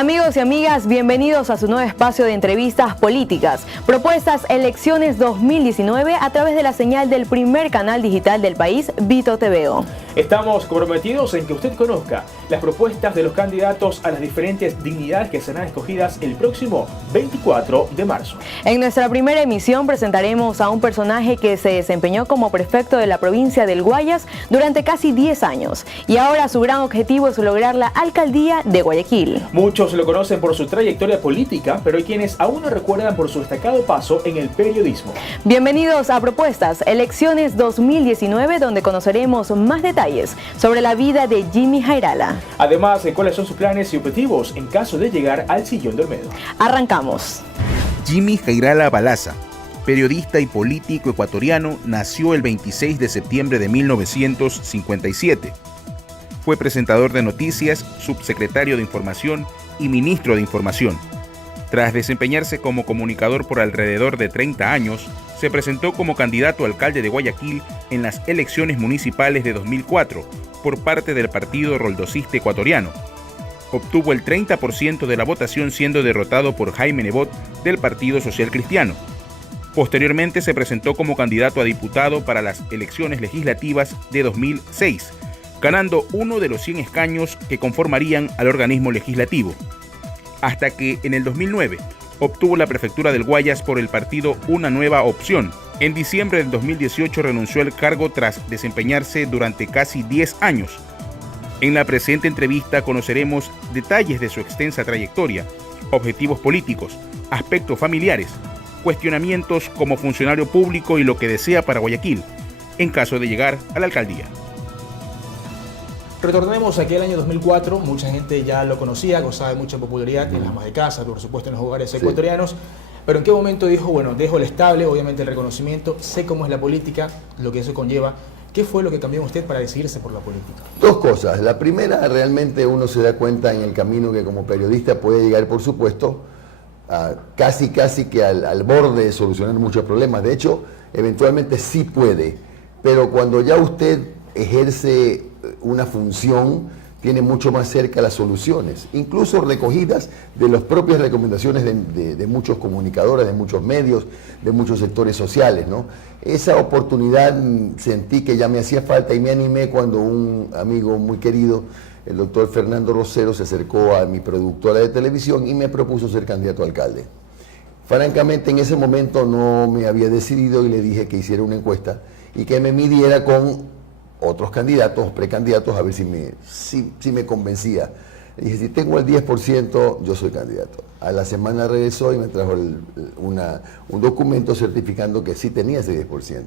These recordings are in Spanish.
Amigos y amigas, bienvenidos a su nuevo espacio de entrevistas políticas, propuestas Elecciones 2019 a través de la señal del primer canal digital del país, Vito TVO. Estamos comprometidos en que usted conozca las propuestas de los candidatos a las diferentes dignidades que serán escogidas el próximo 24 de marzo. En nuestra primera emisión presentaremos a un personaje que se desempeñó como prefecto de la provincia del Guayas durante casi 10 años y ahora su gran objetivo es lograr la alcaldía de Guayaquil. Muchos lo conocen por su trayectoria política, pero hay quienes aún lo recuerdan por su destacado paso en el periodismo. Bienvenidos a Propuestas Elecciones 2019, donde conoceremos más detalles sobre la vida de Jimmy Jairala. Además, cuáles son sus planes y objetivos en caso de llegar al sillón de Olmedo. Arrancamos. Jimmy Jairala Balaza, periodista y político ecuatoriano, nació el 26 de septiembre de 1957. Fue presentador de noticias, subsecretario de Información y ministro de Información. Tras desempeñarse como comunicador por alrededor de 30 años, se presentó como candidato a alcalde de Guayaquil en las elecciones municipales de 2004 por parte del Partido Roldosista Ecuatoriano. Obtuvo el 30% de la votación, siendo derrotado por Jaime Nebot del Partido Social Cristiano. Posteriormente se presentó como candidato a diputado para las elecciones legislativas de 2006, ganando uno de los 100 escaños que conformarían al organismo legislativo, hasta que en el 2009 obtuvo la prefectura del Guayas por el partido Una Nueva Opción. En diciembre del 2018 renunció al cargo tras desempeñarse durante casi 10 años. En la presente entrevista conoceremos detalles de su extensa trayectoria, objetivos políticos, aspectos familiares, cuestionamientos como funcionario público y lo que desea para Guayaquil, en caso de llegar a la alcaldía. Retornemos a aquel año 2004, mucha gente ya lo conocía, gozaba de mucha popularidad en las amas de casa, por supuesto en los hogares ecuatorianos, pero ¿en qué momento dijo, bueno, dejo el estable, obviamente el reconocimiento, sé cómo es la política, lo que eso conlleva? ¿Qué fue lo que cambió en usted para decidirse por la política? Dos cosas. La primera, realmente uno se da cuenta en el camino que como periodista puede llegar, por supuesto, casi que al borde de solucionar muchos problemas. De hecho, eventualmente sí puede, pero cuando ya usted ejerce una función, tiene mucho más cerca las soluciones, incluso recogidas de las propias recomendaciones de muchos comunicadores, de muchos medios, de muchos sectores sociales, ¿no? Esa oportunidad sentí que ya me hacía falta y me animé cuando un amigo muy querido, el doctor Fernando Rosero, se acercó a mi productora de televisión y me propuso ser candidato a alcalde. Francamente, en ese momento no me había decidido y le dije que hiciera una encuesta y que me midiera con otros candidatos, precandidatos, a ver si me convencía. Le dije, si tengo el 10%, yo soy candidato. A la semana regresó y me trajo un documento certificando que sí tenía ese 10%.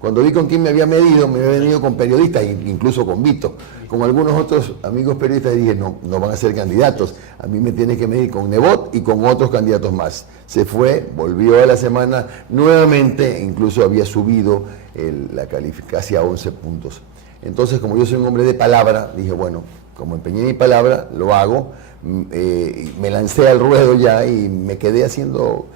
Cuando vi con quién me había medido, me había venido con periodistas, incluso con Vito, con algunos otros amigos periodistas, y dije, no van a ser candidatos. A mí me tiene que medir con Nebot y con otros candidatos más. Se fue, volvió a la semana nuevamente, incluso había subido la calificación hacia 11 puntos. Entonces, como yo soy un hombre de palabra, dije, bueno, como empeñé mi palabra, lo hago, me lancé al ruedo ya y me quedé haciendo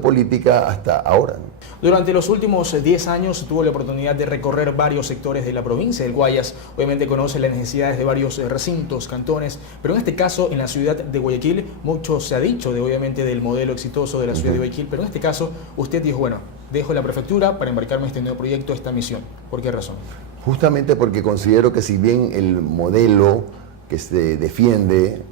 política hasta ahora, ¿no? Durante los últimos 10 años tuvo la oportunidad de recorrer varios sectores de la provincia del Guayas, obviamente conoce las necesidades de varios recintos, cantones, pero en este caso, en la ciudad de Guayaquil, mucho se ha dicho obviamente del modelo exitoso de la ciudad de Guayaquil, pero en este caso, usted dijo, bueno, dejo la prefectura para embarcarme en este nuevo proyecto, esta misión. ¿Por qué razón? Justamente porque considero que si bien el modelo que se defiende,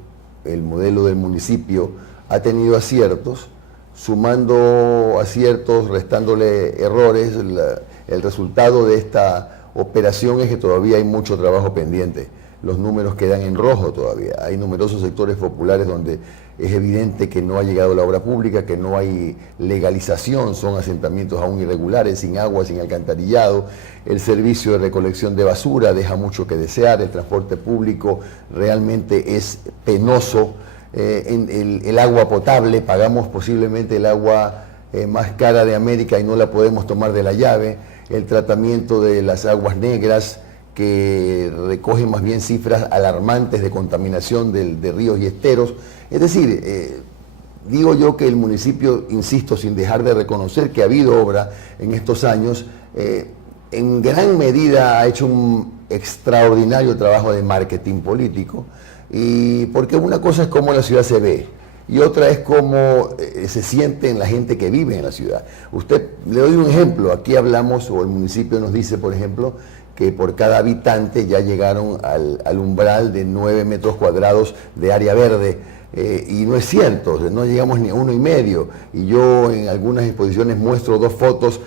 el modelo del municipio, ha tenido aciertos, sumando aciertos, restándole errores, el resultado de esta operación es que todavía hay mucho trabajo pendiente. Los números quedan en rojo todavía. Hay numerosos sectores populares donde es evidente que no ha llegado la obra pública, que no hay legalización, son asentamientos aún irregulares, sin agua, sin alcantarillado. El servicio de recolección de basura deja mucho que desear, el transporte público realmente es penoso. El agua potable, pagamos posiblemente el agua más cara de América y no la podemos tomar de la llave. El tratamiento de las aguas negras, que recogen más bien cifras alarmantes de contaminación de ríos y esteros. Es decir, digo yo que el municipio, insisto, sin dejar de reconocer que ha habido obra en estos años, en gran medida ha hecho un extraordinario trabajo de marketing político Y porque una cosa es cómo la ciudad se ve y otra es cómo se sienten la gente que vive en la ciudad. Le doy un ejemplo, aquí hablamos, o el municipio nos dice, por ejemplo, que por cada habitante ya llegaron al umbral de 9 metros cuadrados de área verde, y no es cierto, no llegamos ni a 1,5, y yo en algunas exposiciones muestro 2 fotos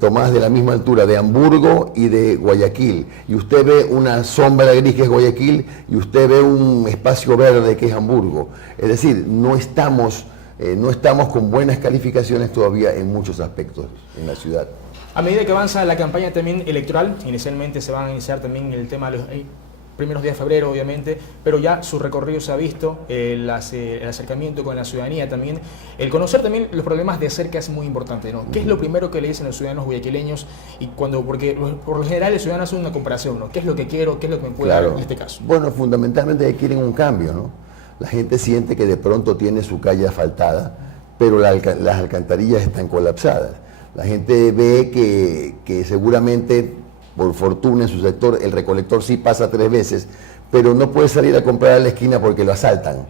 tomadas de la misma altura de Hamburgo y de Guayaquil, y usted ve una sombra gris que es Guayaquil y usted ve un espacio verde que es Hamburgo. Es decir, no estamos con buenas calificaciones todavía en muchos aspectos en la ciudad. A medida que avanza la campaña también electoral, inicialmente se van a iniciar también el tema de los primeros días de febrero, obviamente, pero ya su recorrido se ha visto, el acercamiento con la ciudadanía también, el conocer también los problemas de cerca es muy importante, ¿no? ¿Qué es lo primero que le dicen los ciudadanos guayaquileños? Porque por lo general el ciudadano hace una comparación, ¿no? ¿Qué es lo que quiero? ¿Qué es lo que me puede dar en este caso? Bueno, fundamentalmente quieren un cambio, ¿no? La gente siente que de pronto tiene su calle asfaltada, pero las alcantarillas están colapsadas. La gente ve que seguramente, por fortuna en su sector, el recolector sí pasa 3 veces, pero no puede salir a comprar a la esquina porque lo asaltan.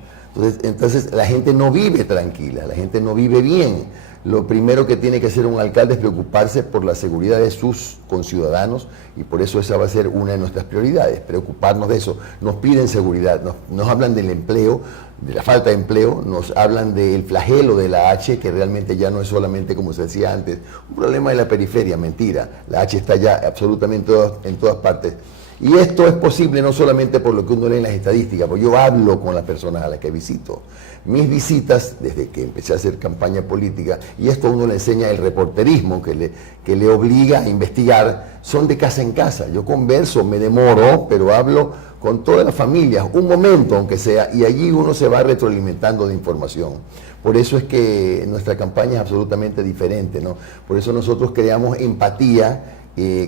Entonces la gente no vive tranquila, la gente no vive bien. Lo primero que tiene que hacer un alcalde es preocuparse por la seguridad de sus conciudadanos, y por eso esa va a ser una de nuestras prioridades, preocuparnos de eso. Nos piden seguridad, nos hablan del empleo, de la falta de empleo, nos hablan del flagelo de la H, que realmente ya no es solamente, como se decía antes, un problema de la periferia. Mentira, la H está ya absolutamente en todas partes. Y esto es posible no solamente por lo que uno lee en las estadísticas, porque yo hablo con las personas a las que visito. Mis visitas, desde que empecé a hacer campaña política, y esto a uno le enseña el reporterismo, que le obliga a investigar, son de casa en casa. Yo converso, me demoro, pero hablo con todas las familias, un momento aunque sea, y allí uno se va retroalimentando de información. Por eso es que nuestra campaña es absolutamente diferente, ¿no? Por eso nosotros creamos empatía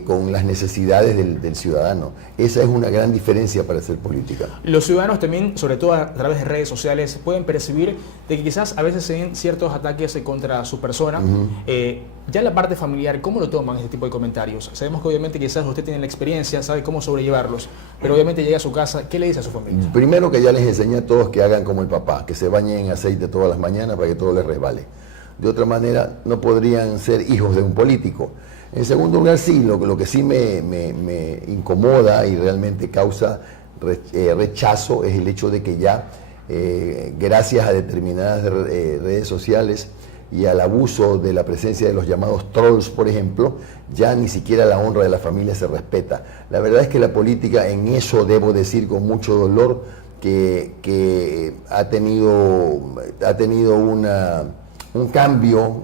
con las necesidades del ciudadano. Esa es una gran diferencia para hacer política. Los ciudadanos también, sobre todo a través de redes sociales, pueden percibir de que quizás a veces se ven ciertos ataques contra su persona. Ya la parte familiar, ¿cómo lo toman este tipo de comentarios? Sabemos que obviamente quizás usted tiene la experiencia, sabe cómo sobrellevarlos, pero obviamente llega a su casa, ¿qué le dice a su familia? Primero, que ya les enseñé a todos que hagan como el papá, que se bañen en aceite todas las mañanas para que todo les resbale. De otra manera, no podrían ser hijos de un político. En segundo lugar, sí, lo que sí me incomoda y realmente causa rechazo es el hecho de que ya, gracias a determinadas redes sociales y al abuso de la presencia de los llamados trolls, por ejemplo, ya ni siquiera la honra de la familia se respeta. La verdad es que la política, en eso debo decir con mucho dolor, que ha tenido un cambio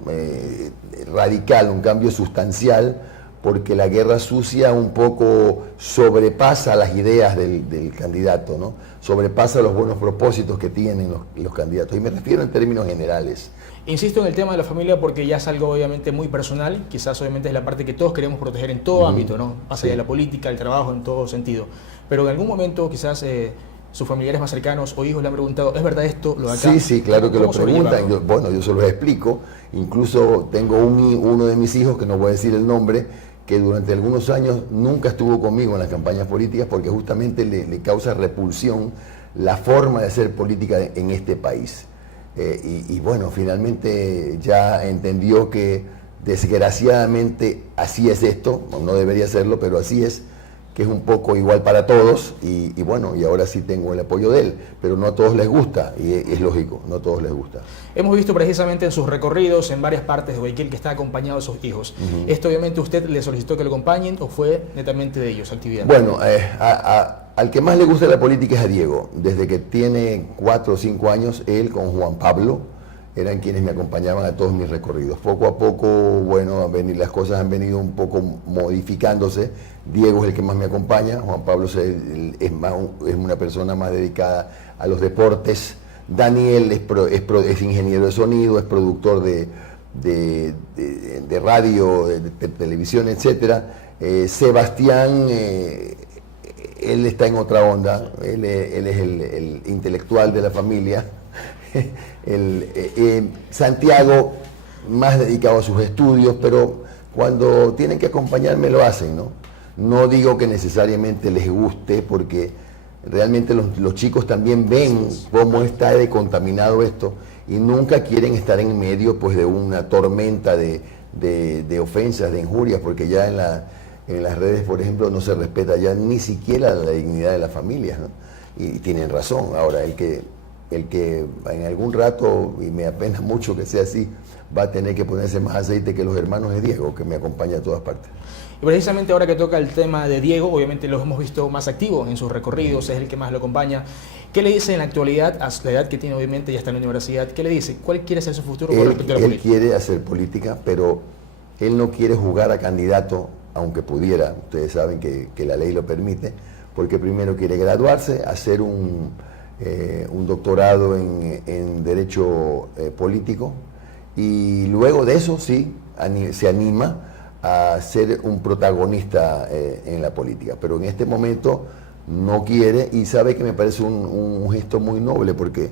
radical, un cambio sustancial, porque la guerra sucia un poco sobrepasa las ideas del candidato, ¿no? Sobrepasa los buenos propósitos que tienen los candidatos, y me refiero en términos generales. Insisto en el tema de la familia porque ya es algo obviamente muy personal, quizás obviamente es la parte que todos queremos proteger en todo ámbito, ¿no? Más allá de la política, el trabajo, en todo sentido. Pero en algún momento quizás sus familiares más cercanos o hijos le han preguntado, ¿es verdad esto, lo de acá? Sí, claro que lo preguntan. Yo se los explico. Incluso tengo uno de mis hijos, que no voy a decir el nombre, que durante algunos años nunca estuvo conmigo en las campañas políticas porque justamente le causa repulsión la forma de hacer política en este país. Y bueno, finalmente ya entendió que desgraciadamente así es esto, no debería serlo, pero así es, que es un poco igual para todos, y bueno, y ahora sí tengo el apoyo de él, pero no a todos les gusta, y es lógico, no a todos les gusta. Hemos visto precisamente en sus recorridos en varias partes de Guayaquil que está acompañado de sus hijos. ¿Esto obviamente usted le solicitó que lo acompañen o fue netamente de ellos, actividad? Bueno, al que más le gusta la política es a Diego. Desde que tiene 4 o 5 años, él con Juan Pablo eran quienes me acompañaban a todos mis recorridos. Poco a poco, bueno, las cosas han venido un poco modificándose. Diego es el que más me acompaña, Juan Pablo es una persona más dedicada a los deportes. Daniel es ingeniero de sonido, es productor de radio, de televisión, etc. Sebastián, él está en otra onda, él es el intelectual de la familia. Santiago, más dedicado a sus estudios, pero cuando tienen que acompañarme lo hacen, ¿no? No digo que necesariamente les guste, porque realmente los chicos también ven cómo está de contaminado esto y nunca quieren estar en medio pues de una tormenta de ofensas, de injurias, porque ya en las redes, por ejemplo, no se respeta ya ni siquiera la dignidad de las familias, ¿no? Y tienen razón. Ahora, el que en algún rato, y me apena mucho que sea así, va a tener que ponerse más aceite que los hermanos de Diego, que me acompaña a todas partes. Y precisamente ahora que toca el tema de Diego, obviamente los hemos visto más activos en sus recorridos, es el que más lo acompaña. ¿Qué le dice en la actualidad, a la edad que tiene obviamente, ya está en la universidad, qué le dice? ¿Cuál quiere ser su futuro con respecto a la política? Él quiere hacer política, pero él no quiere jugar a candidato, aunque pudiera, ustedes saben que la ley lo permite, porque primero quiere graduarse, hacer un doctorado en Derecho Político, y luego de eso sí, se anima a ser un protagonista en la política, pero en este momento no quiere, y sabe que me parece un gesto muy noble, porque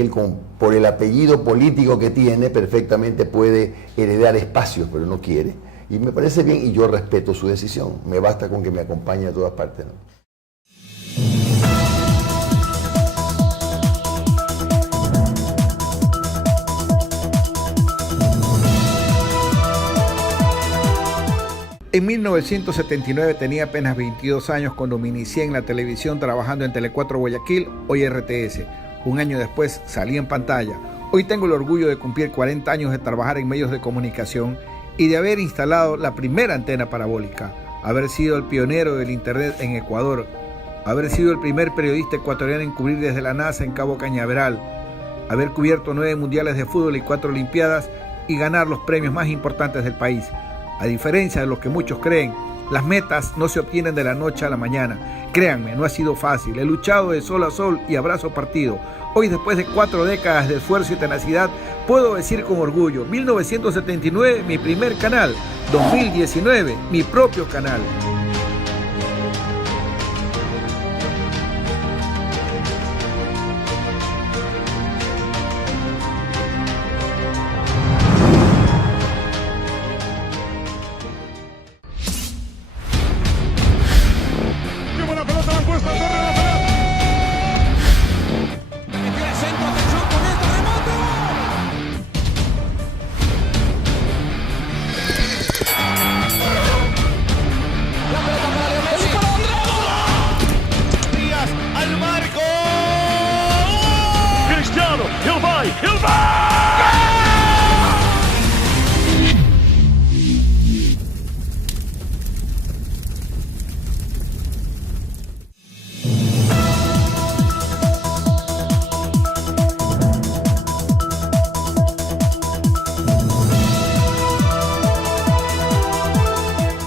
él por el apellido político que tiene perfectamente puede heredar espacios, pero no quiere, y me parece bien y yo respeto su decisión, me basta con que me acompañe a todas partes, ¿no? En 1979 tenía apenas 22 años cuando me inicié en la televisión trabajando en Tele4 Guayaquil, hoy RTS. Un año después salí en pantalla. Hoy tengo el orgullo de cumplir 40 años de trabajar en medios de comunicación y de haber instalado la primera antena parabólica, haber sido el pionero del Internet en Ecuador, haber sido el primer periodista ecuatoriano en cubrir desde la NASA en Cabo Cañaveral, haber cubierto 9 mundiales de fútbol y 4 olimpiadas y ganar los premios más importantes del país. A diferencia de lo que muchos creen, las metas no se obtienen de la noche a la mañana. Créanme, no ha sido fácil. He luchado de sol a sol y a brazo partido. Hoy, después de 4 décadas de esfuerzo y tenacidad, puedo decir con orgullo, 1979, mi primer canal, 2019, mi propio canal.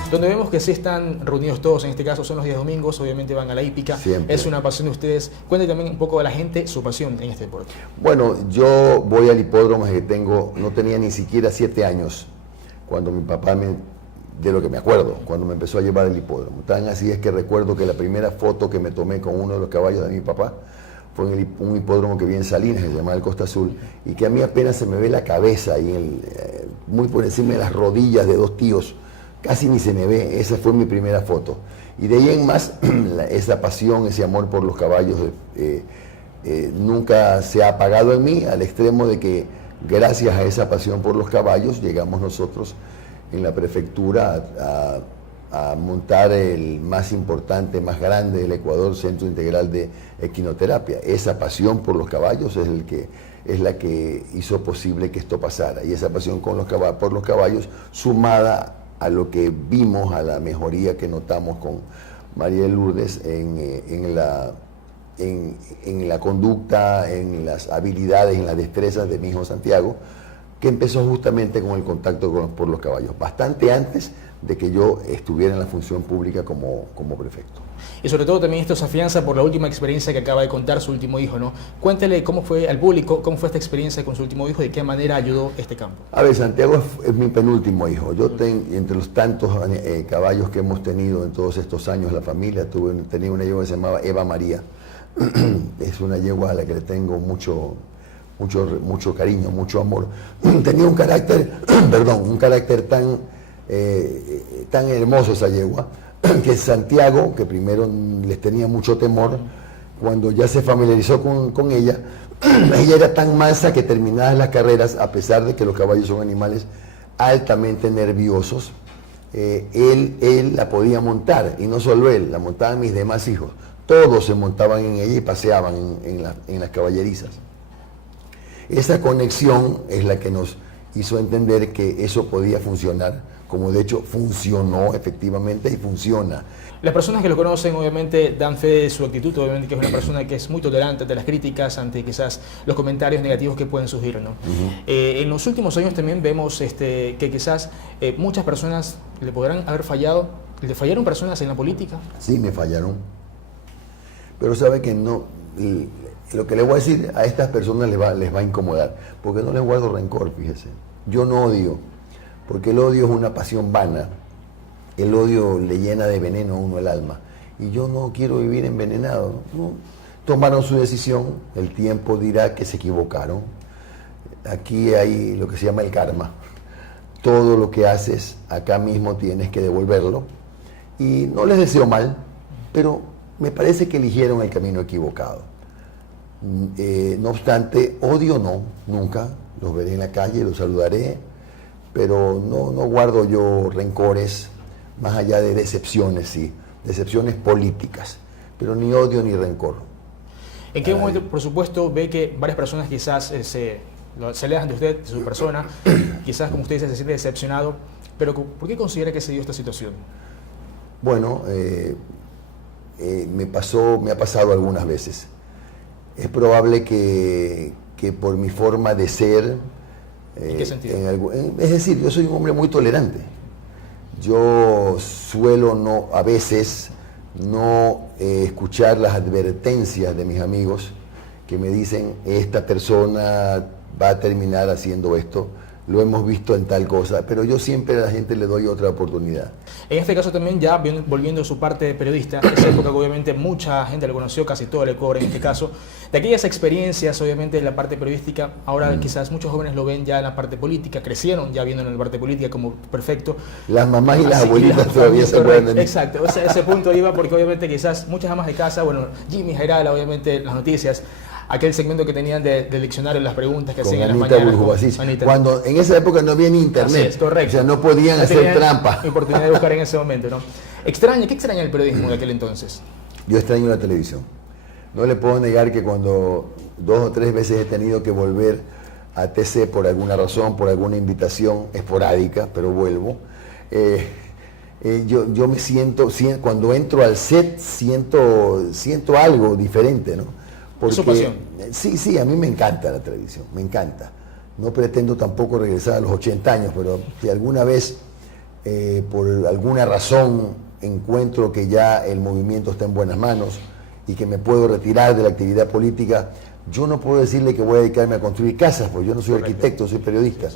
Donde vemos que sí están reunidos todos, en este caso son los días domingos, obviamente van a la hípica. Siempre. Es una pasión de ustedes. Cuéntenme también un poco a la gente su pasión en este deporte. Bueno, yo voy al hipódromo desde que no tenía ni siquiera 7 años, cuando mi papá de lo que me acuerdo, cuando me empezó a llevar al hipódromo. Tan así es que recuerdo que la primera foto que me tomé con uno de los caballos de mi papá fue en un hipódromo que vi en Salinas, que se llamaba el Costa Azul, y que a mí apenas se me ve la cabeza, ahí muy por encima de las rodillas de 2 tíos, casi ni se me ve. Esa fue mi primera foto. Y de ahí en más, esa pasión, ese amor por los caballos nunca se ha apagado en mí, al extremo de que gracias a esa pasión por los caballos llegamos nosotros en la prefectura a montar el más importante, más grande del Ecuador, Centro Integral de Equinoterapia. Esa pasión por los caballos es la que hizo posible que esto pasara. Y esa pasión por los caballos, sumada a lo que vimos, a la mejoría que notamos con María Lourdes en la conducta, en las habilidades, en las destrezas de mi hijo Santiago, que empezó justamente con el contacto por los caballos, bastante antes de que yo estuviera en la función pública como prefecto. Y sobre todo también esto se afianza por la última experiencia que acaba de contar su último hijo, ¿no? Cuéntele cómo fue al público, cómo fue esta experiencia con su último hijo y de qué manera ayudó este campo. A ver, Santiago es mi penúltimo hijo. Yo entre los tantos caballos que hemos tenido en todos estos años, la familia, tenía una yegua que se llamaba Eva María. Es una yegua a la que le tengo mucho cariño, mucho amor. Tenía un carácter, un carácter tan hermoso esa yegua, que Santiago, que primero les tenía mucho temor, cuando ya se familiarizó con ella, ella era tan mansa que terminadas las carreras, a pesar de que los caballos son animales altamente nerviosos, él la podía montar, y no solo él, la montaban mis demás hijos. Todos se montaban en ella y paseaban en las caballerizas. Esa conexión es la que nos hizo entender que eso podía funcionar, como de hecho funcionó efectivamente y funciona. Las personas que lo conocen obviamente dan fe de su actitud, obviamente que es una persona que es muy tolerante ante las críticas, ante quizás los comentarios negativos que pueden surgir, ¿no? En los últimos años también vemos que quizás muchas personas le podrán haber fallado. ¿Le fallaron personas en la política? Sí, me fallaron. Pero sabe que no, y lo que le voy a decir a estas personas les va a incomodar, porque no les guardo rencor, fíjese. Yo no odio, porque el odio es una pasión vana. El odio le llena de veneno a uno el alma. Y yo no quiero vivir envenenado, ¿no? Tomaron su decisión, el tiempo dirá que se equivocaron. Aquí hay lo que se llama el karma. Todo lo que haces acá mismo tienes que devolverlo. Y no les deseo mal, pero me parece que eligieron el camino equivocado. No obstante, odio no, nunca. Los veré en la calle, los saludaré, pero no guardo yo rencores, más allá de decepciones, sí, decepciones políticas, pero ni odio ni rencor. ¿En qué momento, por supuesto, ve que varias personas quizás se alejan de usted, de su persona, quizás, como usted dice, se siente decepcionado, pero ¿por qué considera que se dio esta situación? Bueno, me ha pasado algunas veces. Es probable que por mi forma de ser... ¿En qué sentido? Es decir, yo soy un hombre muy tolerante. Yo suelo a veces no escuchar las advertencias de mis amigos que me dicen, esta persona va a terminar haciendo esto, lo hemos visto en tal cosa, pero yo siempre a la gente le doy otra oportunidad. En este caso también, ya volviendo a su parte de periodista, esa época que obviamente mucha gente lo conoció, casi todo le cobra en este caso, de aquellas experiencias obviamente en la parte periodística, ahora quizás muchos jóvenes lo ven ya en la parte política, crecieron ya viendo en la parte política como perfecto. Las mamás y las abuelitas todavía se acuerdan de mí. Exacto, o sea, ese punto iba porque obviamente quizás muchas amas de casa, bueno, Jimmy Jairala, obviamente las noticias, aquel segmento que tenían del diccionario, las preguntas que hacían en las mañanas. Cuando en esa época no había ni internet, es, correcto. O sea, no podían hacer trampa. Oportunidad de buscar en ese momento, ¿no? ¿Qué extraña el periodismo de aquel entonces? Yo extraño la televisión. No le puedo negar que cuando 2 o 3 veces he tenido que volver a TC por alguna razón, por alguna invitación esporádica, pero vuelvo, yo me siento, cuando entro al set, siento algo diferente, ¿no? Porque, ¿su pasión? Sí, a mí me encanta la televisión, me encanta. No pretendo tampoco regresar a los 80 años, pero si alguna vez, por alguna razón, encuentro que ya el movimiento está en buenas manos y que me puedo retirar de la actividad política, yo no puedo decirle que voy a dedicarme a construir casas, porque yo no soy arquitecto, soy periodista.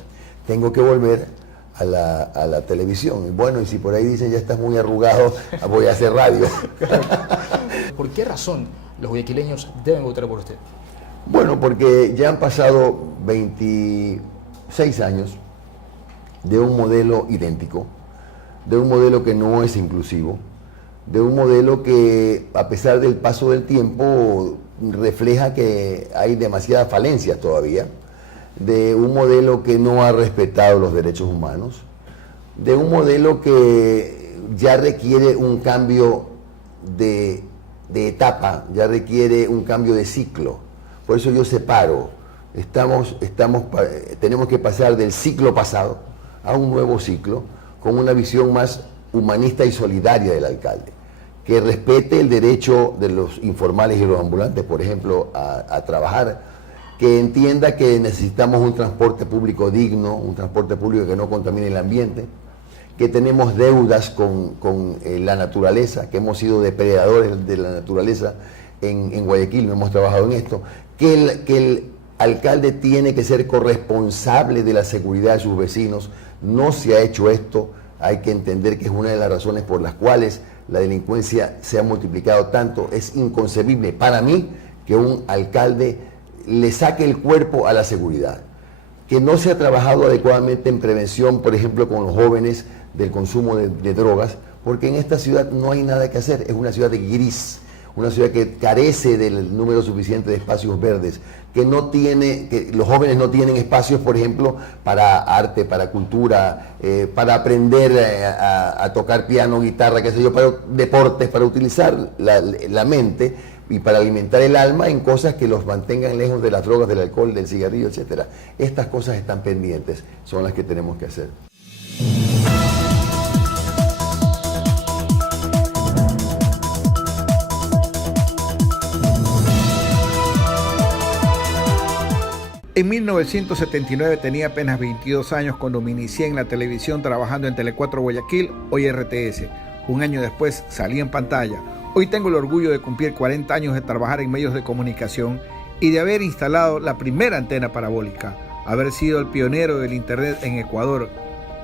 Tengo que volver a la televisión. Y bueno, y si por ahí dicen ya estás muy arrugado, voy a hacer radio. ¿Por qué razón los guayaquileños deben votar por usted? Bueno, porque ya han pasado 26 años de un modelo idéntico, de un modelo que no es inclusivo, de un modelo que, a pesar del paso del tiempo, refleja que hay demasiadas falencias todavía, de un modelo que no ha respetado los derechos humanos, de un modelo que ya requiere un cambio de etapa, ya requiere un cambio de ciclo. Por eso yo separo, tenemos que pasar del ciclo pasado a un nuevo ciclo con una visión más humanista y solidaria del alcalde, que respete el derecho de los informales y los ambulantes, por ejemplo, a trabajar, que entienda que necesitamos un transporte público digno, un transporte público que no contamine el ambiente, que tenemos deudas con la naturaleza, que hemos sido depredadores de la naturaleza en Guayaquil, no hemos trabajado en esto, que el alcalde tiene que ser corresponsable de la seguridad de sus vecinos. No se ha hecho esto, hay que entender que es una de las razones por las cuales la delincuencia se ha multiplicado tanto. Es inconcebible para mí que un alcalde le saque el cuerpo a la seguridad, que no se ha trabajado adecuadamente en prevención, por ejemplo, con los jóvenes del consumo de drogas, porque en esta ciudad no hay nada que hacer, es una ciudad gris, una ciudad que carece del número suficiente de espacios verdes, que los jóvenes no tienen espacios, por ejemplo, para arte, para cultura, para aprender a tocar piano, guitarra, qué sé yo, para deportes, para utilizar la mente y para alimentar el alma en cosas que los mantengan lejos de las drogas, del alcohol, del cigarrillo, etc. Estas cosas están pendientes, son las que tenemos que hacer. En 1979 tenía apenas 22 años cuando me inicié en la televisión trabajando en Tele4 Guayaquil, hoy RTS. Un año después salí en pantalla. Hoy tengo el orgullo de cumplir 40 años de trabajar en medios de comunicación y de haber instalado la primera antena parabólica, haber sido el pionero del Internet en Ecuador,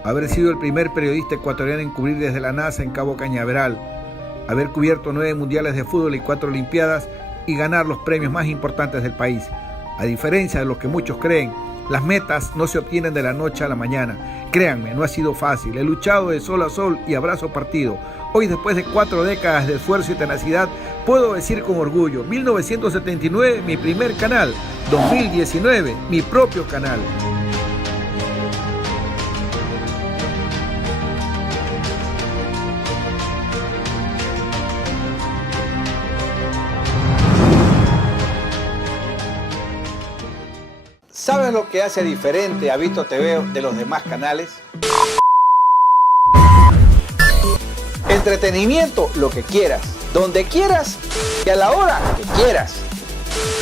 haber sido el primer periodista ecuatoriano en cubrir desde la NASA en Cabo Cañaveral, haber cubierto 9 mundiales de fútbol y 4 olimpiadas y ganar los premios más importantes del país. A diferencia de lo que muchos creen, las metas no se obtienen de la noche a la mañana. Créanme, no ha sido fácil. He luchado de sol a sol y abrazo partido. Hoy, después de 4 décadas de esfuerzo y tenacidad, puedo decir con orgullo, 1979, mi primer canal, 2019, mi propio canal. ¿Sabes lo que hace diferente a Vito TV de los demás canales? Entretenimiento, lo que quieras, donde quieras y a la hora que quieras.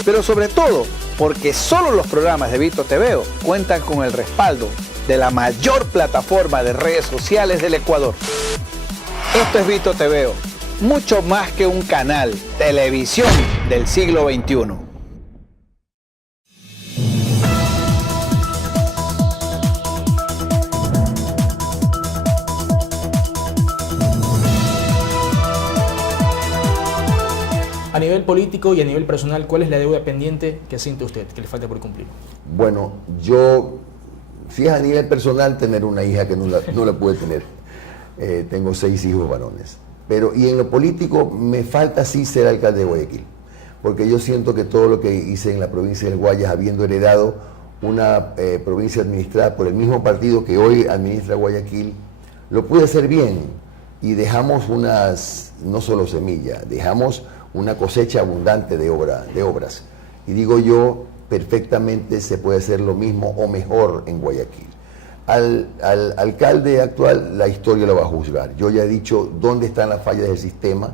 Pero sobre todo, porque solo los programas de Vito TV cuentan con el respaldo de la mayor plataforma de redes sociales del Ecuador. Esto es Vito TV, mucho más que un canal, televisión del siglo XXI. A nivel político y a nivel personal, ¿cuál es la deuda pendiente que siente usted, que le falta por cumplir? Bueno, si es a nivel personal, tener una hija que no la pude tener. Tengo 6 hijos varones. Y en lo político, me falta sí ser alcalde de Guayaquil. Porque yo siento que todo lo que hice en la provincia del Guayas, habiendo heredado una provincia administrada por el mismo partido que hoy administra Guayaquil, lo pude hacer bien. Y dejamos no solo semillas, dejamos una cosecha abundante de obras. Y digo yo, perfectamente se puede hacer lo mismo o mejor en Guayaquil. Al alcalde actual, la historia lo va a juzgar. Yo ya he dicho dónde están las fallas del sistema,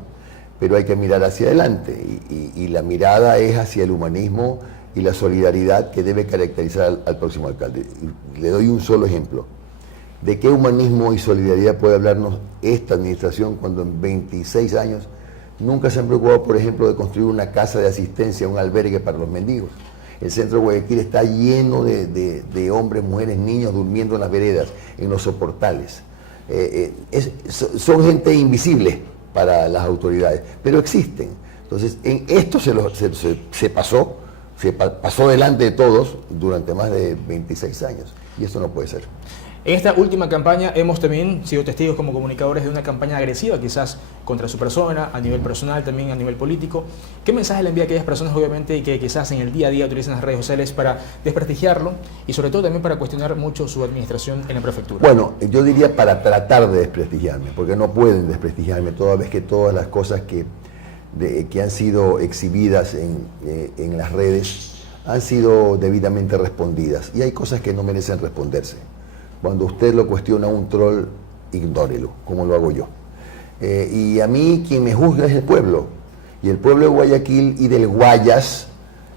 pero hay que mirar hacia adelante. Y la mirada es hacia el humanismo y la solidaridad que debe caracterizar al próximo alcalde. Le doy un solo ejemplo. ¿De qué humanismo y solidaridad puede hablarnos esta administración cuando en 26 años nunca se han preocupado, por ejemplo, de construir una casa de asistencia, un albergue para los mendigos? El centro de Guayaquil está lleno de hombres, mujeres, niños durmiendo en las veredas, en los soportales. Son gente invisible para las autoridades, pero existen. Entonces, en esto se pasó delante de todos durante más de 26 años, y esto no puede ser. En esta última campaña hemos también sido testigos como comunicadores de una campaña agresiva quizás contra su persona, a nivel personal, también a nivel político. ¿Qué mensaje le envía a aquellas personas, obviamente, y que quizás en el día a día utilizan las redes sociales para desprestigiarlo y sobre todo también para cuestionar mucho su administración en la prefectura? Bueno, yo diría para tratar de desprestigiarme, porque no pueden desprestigiarme toda vez que todas las cosas que han sido exhibidas en las redes han sido debidamente respondidas. Y hay cosas que no merecen responderse. Cuando usted lo cuestiona a un troll, ignórelo, como lo hago yo. Y a mí quien me juzga es el pueblo. Y el pueblo de Guayaquil y del Guayas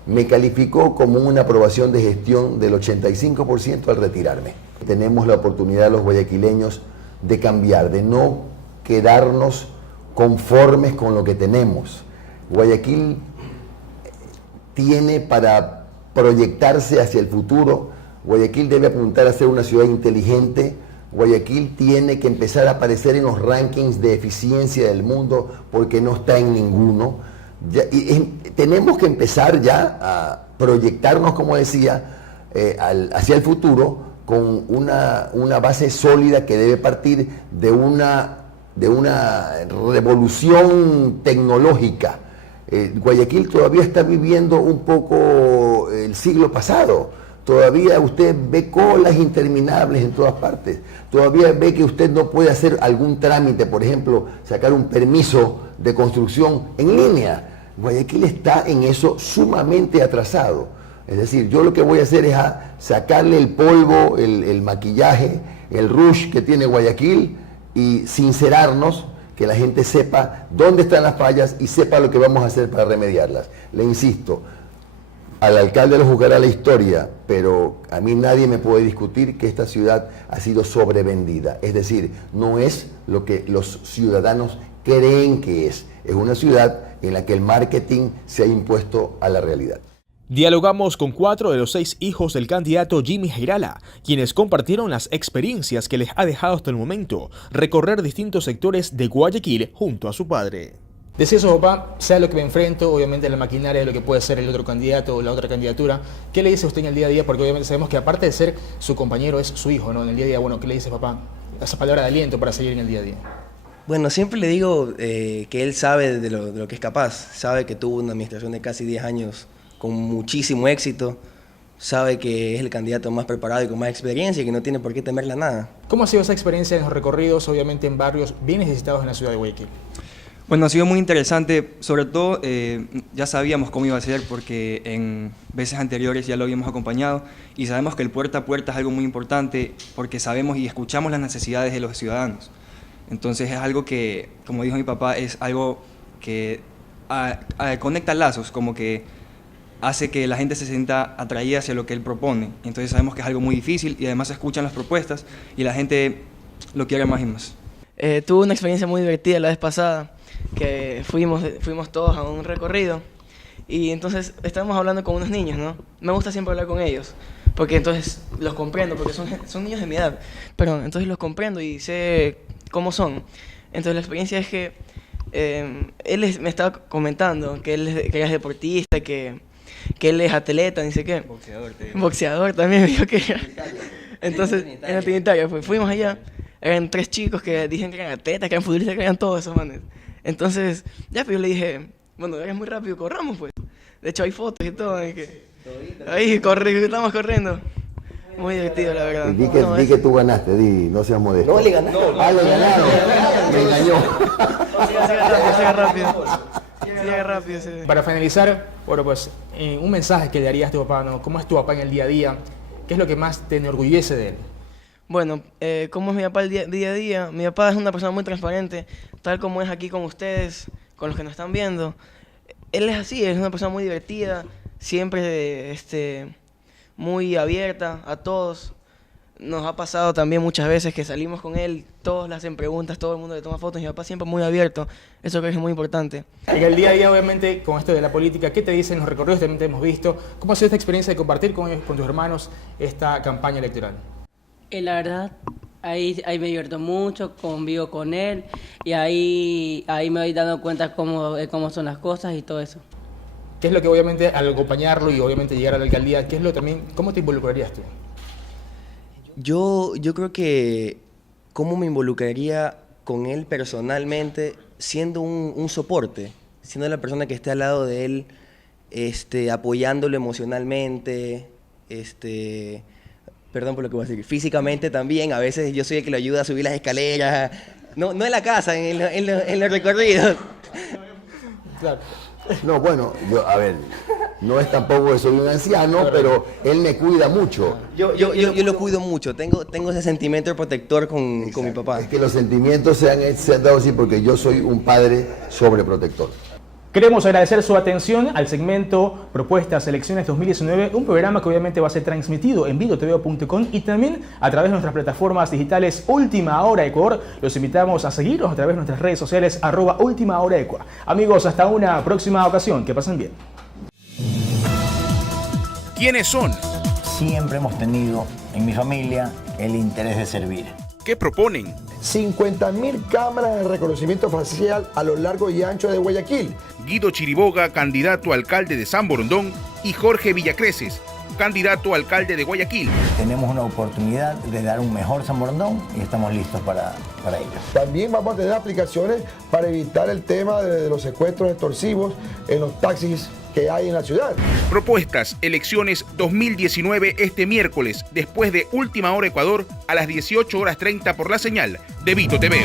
me calificó como una aprobación de gestión del 85% al retirarme. Tenemos la oportunidad los guayaquileños de cambiar, de no quedarnos conformes con lo que tenemos. Guayaquil tiene para proyectarse hacia el futuro. Guayaquil debe apuntar a ser una ciudad inteligente. Guayaquil tiene que empezar a aparecer en los rankings de eficiencia del mundo porque no está en ninguno. Tenemos que empezar ya a proyectarnos, como decía, hacia el futuro con una base sólida que debe partir de una de una revolución tecnológica. Guayaquil todavía está viviendo un poco el siglo pasado. Todavía usted ve colas interminables en todas partes. Todavía ve que usted no puede hacer algún trámite, por ejemplo, sacar un permiso de construcción en línea. Guayaquil está en eso sumamente atrasado. Es decir, yo lo que voy a hacer es sacarle el polvo, el maquillaje, el rush que tiene Guayaquil y sincerarnos, que la gente sepa dónde están las fallas y sepa lo que vamos a hacer para remediarlas. Le insisto, al alcalde lo juzgará la historia, pero a mí nadie me puede discutir que esta ciudad ha sido sobrevendida. Es decir, no es lo que los ciudadanos creen que es. Es una ciudad en la que el marketing se ha impuesto a la realidad. Dialogamos con 4 de los 6 hijos del candidato Jimmy Jairala, quienes compartieron las experiencias que les ha dejado hasta el momento recorrer distintos sectores de Guayaquil junto a su padre. Decía su papá, sea lo que me enfrento, obviamente la maquinaria de lo que puede ser el otro candidato o la otra candidatura. ¿Qué le dice usted en el día a día? Porque obviamente sabemos que aparte de ser su compañero es su hijo, ¿no? En el día a día, bueno, ¿qué le dice papá? Esa palabra de aliento para seguir en el día a día. Bueno, siempre le digo que él sabe de lo que es capaz, sabe que tuvo una administración de casi 10 años con muchísimo éxito, sabe que es el candidato más preparado y con más experiencia y que no tiene por qué temerle a nada. ¿Cómo ha sido esa experiencia en los recorridos, obviamente en barrios bien necesitados en la ciudad de Guayaquil? Bueno, ha sido muy interesante, sobre todo ya sabíamos cómo iba a ser porque en veces anteriores ya lo habíamos acompañado y sabemos que el puerta a puerta es algo muy importante porque sabemos y escuchamos las necesidades de los ciudadanos. Entonces es algo que, como dijo mi papá, es algo que conecta lazos, como que hace que la gente se sienta atraída hacia lo que él propone. Entonces sabemos que es algo muy difícil y además se escuchan las propuestas y la gente lo quiere más y más. Tuve una experiencia muy divertida la vez pasada, que fuimos todos a un recorrido y entonces estábamos hablando con unos niños, ¿no? Me gusta siempre hablar con ellos, porque entonces los comprendo, porque son niños de mi edad, pero entonces los comprendo y sé cómo son. Entonces la experiencia es que él me estaba comentando que él es deportista, que él es atleta, ni sé qué. Boxeador también me dijo que era. Entonces, en la Trinitaria, fuimos allá, eran 3 chicos que dijeron que eran atletas, que eran futbolistas, que eran todos esos manes. Entonces, ya, pues yo le dije, bueno, eres muy rápido, corramos pues. De hecho, hay fotos y todo. Ahí estamos corriendo. Muy divertido, la verdad. Di que tú ganaste, no seas modesto. No, le ganaron. Le ganaron. Me engañó. Sigue rápido. Para finalizar, bueno, pues un mensaje que le darías a tu papá, ¿no? ¿Cómo es tu papá en el día a día? ¿Qué es lo que más te enorgullece de él? Bueno, ¿cómo es mi papá el día a día? Mi papá es una persona muy transparente, tal como es aquí con ustedes, con los que nos están viendo. Él es así, es una persona muy divertida, siempre muy abierta a todos. Nos ha pasado también muchas veces que salimos con él, todos le hacen preguntas, todo el mundo le toma fotos, y mi papá siempre muy abierto, eso creo que es muy importante. En el día a día, obviamente, con esto de la política, ¿qué te dicen los recorridos? También te hemos visto. ¿Cómo ha sido esta experiencia de compartir con ellos, con tus hermanos, esta campaña electoral? La verdad, ahí me divierto mucho, convivo con él y ahí me voy dando cuenta cómo son las cosas y todo eso. ¿Qué es lo que obviamente al acompañarlo y obviamente llegar a la alcaldía, qué es lo también, cómo te involucrarías tú? Yo creo que cómo me involucraría con él personalmente siendo un soporte, siendo la persona que esté al lado de él, apoyándolo emocionalmente, perdón por lo que voy a decir, físicamente también. A veces yo soy el que lo ayuda a subir las escaleras, no en la casa, en los recorridos. Claro. No, bueno, a ver, no es tampoco que soy un anciano, pero él me cuida mucho. Yo lo cuido mucho, tengo ese sentimiento protector con mi papá. Es que los sentimientos se han dado así porque yo soy un padre sobreprotector. Queremos agradecer su atención al segmento Propuestas Elecciones 2019, un programa que obviamente va a ser transmitido en videotveo.com y también a través de nuestras plataformas digitales Última Hora Ecuador. Los invitamos a seguirnos a través de nuestras redes sociales @ultimahoraecua. Amigos, hasta una próxima ocasión. Que pasen bien. ¿Quiénes son? Siempre hemos tenido en mi familia el interés de servir. ¿Qué proponen? 50.000 cámaras de reconocimiento facial a lo largo y ancho de Guayaquil. Guido Chiriboga, candidato a alcalde de San Borondón, y Jorge Villacreces, candidato a alcalde de Guayaquil. Tenemos una oportunidad de dar un mejor San Borondón y estamos listos para ello. También vamos a tener aplicaciones para evitar el tema de los secuestros extorsivos en los taxis que hay en la ciudad. Propuestas, elecciones 2019 este miércoles, después de Última Hora Ecuador, a las 18:30 por la señal de Vito TV.